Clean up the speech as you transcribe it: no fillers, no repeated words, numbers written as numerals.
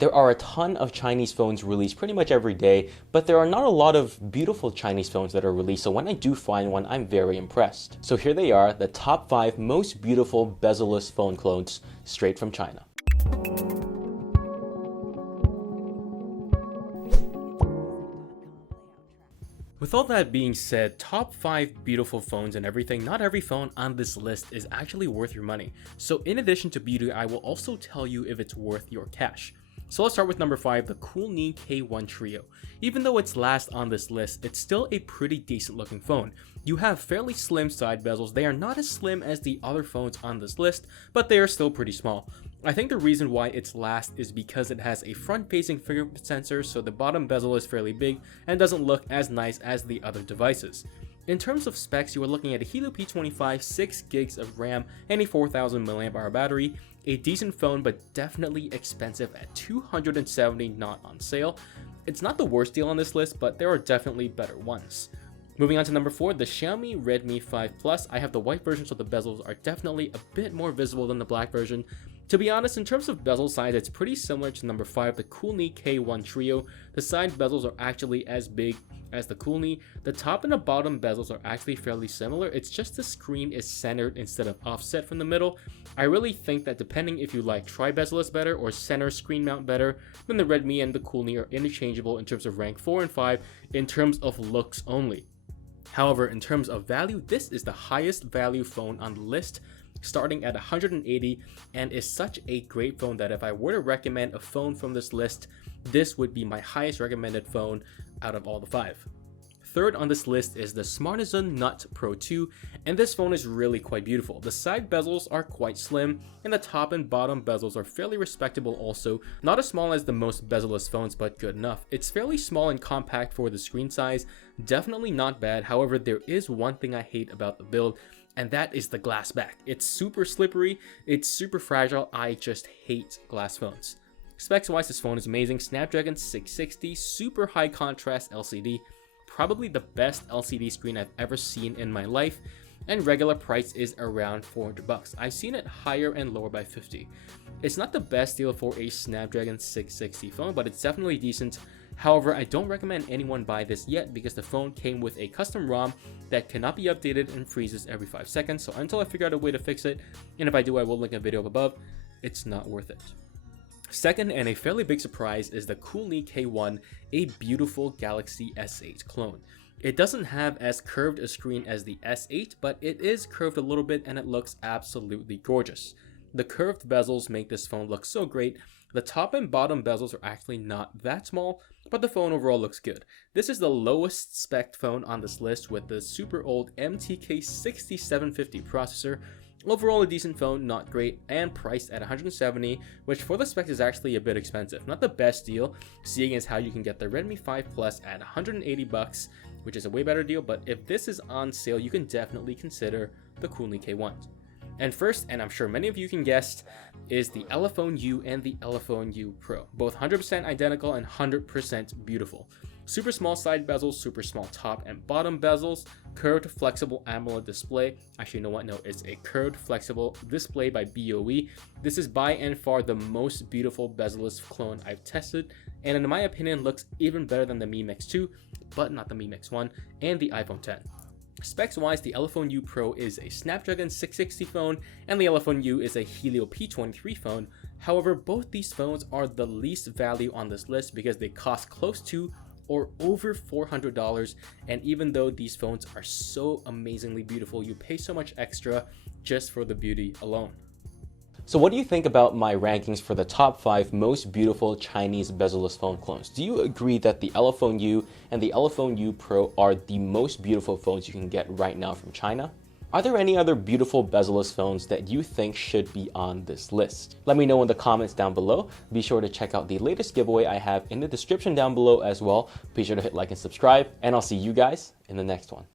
There are a ton of Chinese phones released pretty much every day, but there are not a lot of beautiful Chinese phones that are released, so when I do find one, I'm very impressed. So here they are, the top 5 most beautiful bezel-less phone clones straight from China. With all that being said, top 5 beautiful phones and everything, not every phone on this list is actually worth your money. So in addition to beauty, I will also tell you if it's worth your cash. So let's start with number 5, the Coolme K1 Trio. Even though it's last on this list, it's still a pretty decent looking phone. You have fairly slim side bezels. They are not as slim as the other phones on this list, but they are still pretty small. I think the reason why it's last is because it has a front-facing fingerprint sensor, so the bottom bezel is fairly big and doesn't look as nice as the other devices. In terms of specs, you are looking at a Helio P25, 6 gigs of RAM, and a 4000 mAh battery. A decent phone, but definitely expensive at $270, not on sale. It's not the worst deal on this list, but there are definitely better ones. Moving on to number 4, the Xiaomi Redmi 5 Plus. I have the white version, so the bezels are definitely a bit more visible than the black version. To be honest, in terms of bezel size, it's pretty similar to number 5, the Coolme K1 Trio. The side bezels are actually as big as the Coolme. The top and the bottom bezels are actually fairly similar. It's just the screen is centered instead of offset from the middle. I really think that depending if you like tri-bezelless better or center screen mount better, then the Redmi and the Coolme are interchangeable in terms of rank 4 and 5 in terms of looks only. However, in terms of value, this is the highest value phone on the list, starting at $180, and is such a great phone that if I were to recommend a phone from this list, this would be my highest recommended phone out of all the 5. Third on this list is the Smartisan Nut Pro 2, and this phone is really quite beautiful. The side bezels are quite slim, and the top and bottom bezels are fairly respectable also. Not as small as the most bezel-less phones, but good enough. It's fairly small and compact for the screen size, definitely not bad. However, there is one thing I hate about the build, and that is the glass back. It's super slippery, it's super fragile. I just hate glass phones. Specs wise, this phone is amazing. Snapdragon 660, super high contrast LCD, probably the best LCD screen I've ever seen in my life, and regular price is around $400. I've seen it higher and lower by 50. It's not the best deal for a Snapdragon 660 phone, but it's definitely decent. However, I don't recommend anyone buy this yet because the phone came with a custom ROM that cannot be updated and freezes every 5 seconds. So until I figure out a way to fix it, and if I do, I will link a video up above, it's not worth it. Second, and a fairly big surprise, is the Coolme K1, a beautiful Galaxy S8 clone. It doesn't have as curved a screen as the S8, but it is curved a little bit and it looks absolutely gorgeous. The curved bezels make this phone look so great. The top and bottom bezels are actually not that small, but the phone overall looks good. This is the lowest spec phone on this list with the super old MTK 6750 processor. Overall a decent phone, not great, and priced at $170, which for the spec is actually a bit expensive. Not the best deal, seeing as how you can get the Redmi 5 Plus at $180, which is a way better deal, but if this is on sale, you can definitely consider the Coolme K1. And first, and I'm sure many of you can guess, is the Elephone U and the Elephone U Pro. Both 100% identical and 100% beautiful. Super small side bezels, super small top and bottom bezels, curved flexible AMOLED display. Actually, you know what? No, it's a curved flexible display by BOE. This is by and far the most beautiful bezel-less clone I've tested, and in my opinion looks even better than the Mi Mix 2, but not the Mi Mix 1, and the iPhone 10. Specs wise, the Elephone U Pro is a Snapdragon 660 phone, and the Elephone U is a Helio P23 phone. However, both these phones are the least value on this list because they cost close to or over $400, and even though these phones are so amazingly beautiful, you pay so much extra just for the beauty alone. So what do you think about my rankings for the top 5 most beautiful Chinese bezel-less phone clones? Do you agree that the Elephone U and the Elephone U Pro are the most beautiful phones you can get right now from China? Are there any other beautiful bezel-less phones that you think should be on this list? Let me know in the comments down below. Be sure to check out the latest giveaway I have in the description down below as well. Be sure to hit like and subscribe, and I'll see you guys in the next one.